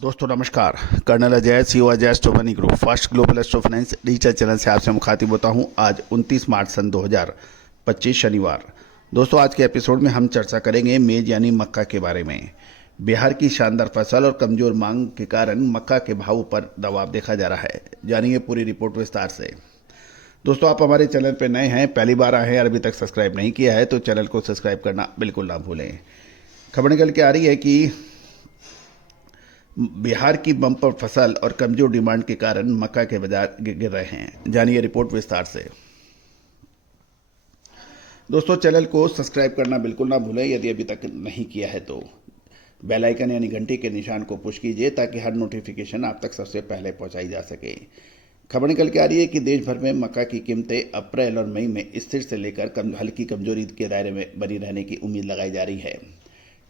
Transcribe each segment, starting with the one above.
दोस्तों नमस्कार। Colonel Ajay CO Ajay स्टोमनी group first global astro finance digital channel से आपसे मुखातिब होता हूं। आज 29 मार्च सन 2025 शनिवार। दोस्तों आज के एपिसोड में हम चर्चा करेंगे मेज यानी मक्का के बारे में। बिहार की शानदार फसल और कमजोर मांग के कारण मक्का के भाव पर दबाव देखा जा रहा है। जानिए पूरी रिपोर्ट विस्तार से। दोस्तों आप हमारे चैनल पर नए हैं, पहली बार आए हैं और अभी तक सब्सक्राइब नहीं किया है तो चैनल को सब्सक्राइब करना बिल्कुल ना भूलें। खबर निकल के आ रही है कि बिहार की बम्पर फसल और कमजोर डिमांड के कारण मक्का के बाजार गिर रहे हैं। जानिए रिपोर्ट विस्तार से। दोस्तों चैनल को सब्सक्राइब करना बिल्कुल ना भूलें, यदि अभी तक नहीं किया है तो बेल आइकन यानी घंटी के निशान को पुश कीजिए ताकि हर नोटिफिकेशन आप तक सबसे पहले पहुंचाई जा सके। खबर निकल के आ रही है कि देश भर में मक्का की कीमतें अप्रैल और मई में स्थिर से लेकर हल्की कमजोरी के दायरे में बनी रहने की उम्मीद लगाई जा रही है।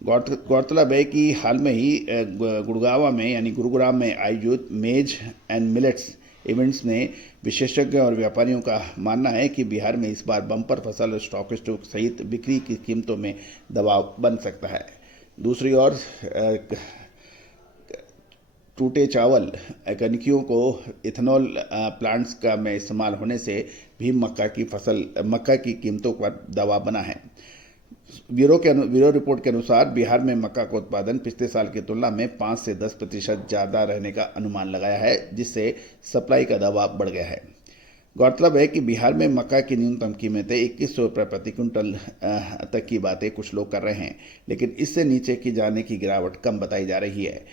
गौरतलब है कि हाल में ही गुरुग्राम में आयोजित मेज एंड मिलेट्स इवेंट्स में विशेषज्ञों और व्यापारियों का मानना है कि बिहार में इस बार बम्पर फसल और स्टॉक सहित बिक्री की कीमतों में दबाव बन सकता है। दूसरी ओर टूटे चावल कनकियों को इथेनॉल प्लांट्स का में इस्तेमाल होने से भी मक्का की कीमतों पर दबाव बना है। ब्यूरो रिपोर्ट के अनुसार बिहार में मक्का का उत्पादन पिछले साल की तुलना में 5 से 10% ज़्यादा रहने का अनुमान लगाया है, जिससे सप्लाई का दबाव बढ़ गया है। गौरतलब है कि बिहार में मक्का की न्यूनतम कीमतें 2100 रुपये प्रति क्विंटल तक की बातें कुछ लोग कर रहे हैं, लेकिन इससे नीचे की जाने की गिरावट कम बताई जा रही है।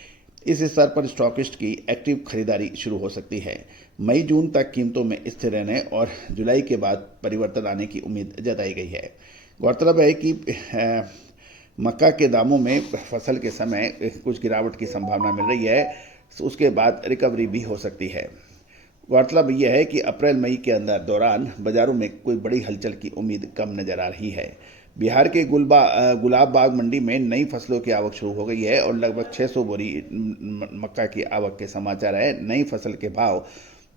इस स्तर पर स्टॉकिस्ट की एक्टिव खरीदारी शुरू हो सकती है। मई जून तक कीमतों में स्थिर रहने और जुलाई के बाद परिवर्तन आने की उम्मीद जताई गई है। गौरतलब है कि मक्का के दामों में फसल के समय कुछ गिरावट की संभावना मिल रही है, उसके बाद रिकवरी भी हो सकती है। गौरतलब यह है कि अप्रैल मई के दौरान बाजारों में कोई बड़ी हलचल की उम्मीद कम नजर आ रही है। बिहार के गुलाब बाग मंडी में नई फसलों की आवक शुरू हो गई है और लगभग 600 बोरी मक्का की आवक के समाचार है। नई फसल के भाव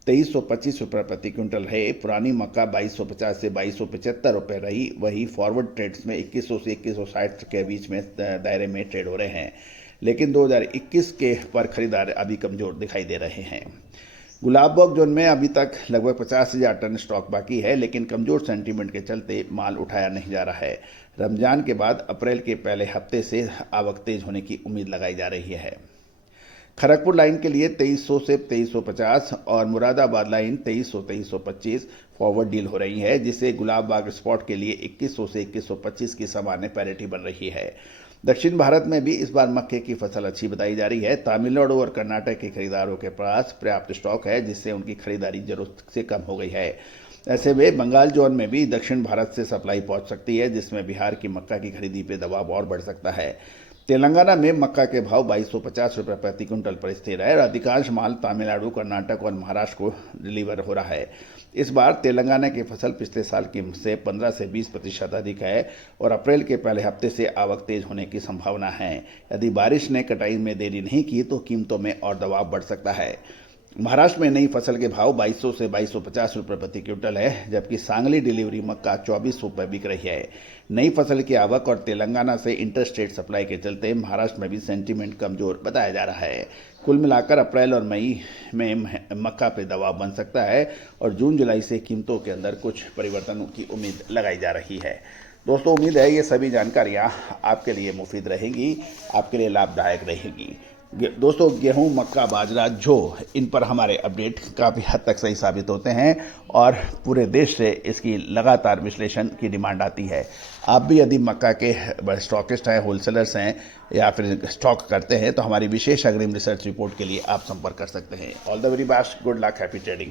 2325 रुपये प्रति क्विंटल है। पुरानी मक्का 2250 से 2275 रुपये रही। वही फॉरवर्ड ट्रेड्स में 2100 से 2160 के बीच में दायरे में ट्रेड हो रहे हैं, लेकिन 2021 के पर खरीदार अभी कमजोर दिखाई दे रहे हैं। गुलाबबाग जोन में अभी तक लगभग 50,000 टन स्टॉक बाकी है, लेकिन कमजोर सेंटीमेंट के चलते माल उठाया नहीं जा रहा है। रमजान के बाद अप्रैल के पहले हफ्ते से आवक तेज होने की उम्मीद लगाई जा रही है। खड़गपुर लाइन के लिए 2300 से 2350 और मुरादाबाद लाइन 2300-2325 फॉरवर्ड डील हो रही है, जिससे गुलाबबाग स्पॉट के लिए 2100 से 2125 की सामान्य पैरिटी बन रही है। दक्षिण भारत में भी इस बार मक्के की फसल अच्छी बताई जा रही है। तमिलनाडु और कर्नाटक के खरीदारों के पास पर्याप्त स्टॉक है, जिससे उनकी खरीदारी जरूरत से कम हो गई है। ऐसे में बंगाल जोन में भी दक्षिण भारत से सप्लाई पहुंच सकती है, जिसमें बिहार की मक्का की खरीदी पर दबाव और बढ़ सकता है। तेलंगाना में मक्का के भाव 2250 रुपये प्रति क्विंटल पर स्थिर है और अधिकांश माल तमिलनाडु, कर्नाटक और महाराष्ट्र को डिलीवर हो रहा है। इस बार तेलंगाना की फसल पिछले साल की से 15 से 20% अधिक है और अप्रैल के पहले हफ्ते से आवक तेज होने की संभावना है। यदि बारिश ने कटाई में देरी नहीं की तो कीमतों में और दबाव बढ़ सकता है। महाराष्ट्र में नई फसल के भाव 2200 से 2250 रुपये प्रति क्विंटल है, जबकि सांगली डिलीवरी मक्का 2400 रुपये बिक रही है। नई फसल की आवक और तेलंगाना से इंटरस्टेट सप्लाई के चलते महाराष्ट्र में भी सेंटीमेंट कमजोर बताया जा रहा है। कुल मिलाकर अप्रैल और मई में मक्का पे दबाव बन सकता है और जून जुलाई से कीमतों के अंदर कुछ परिवर्तनों की उम्मीद लगाई जा रही है। दोस्तों उम्मीद है ये सभी जानकारियाँ आपके लिए मुफीद रहेंगी, आपके लिए लाभदायक रहेगी। दोस्तों गेहूं, मक्का, बाजरा, जौ, इन पर हमारे अपडेट काफ़ी हद तक सही साबित होते हैं और पूरे देश से इसकी लगातार विश्लेषण की डिमांड आती है। आप भी यदि मक्का के स्टॉकिस्ट हैं, होलसेलर्स हैं या फिर स्टॉक करते हैं तो हमारी विशेष अग्रिम रिसर्च रिपोर्ट के लिए आप संपर्क कर सकते हैं। All the very best, good luck, happy trading.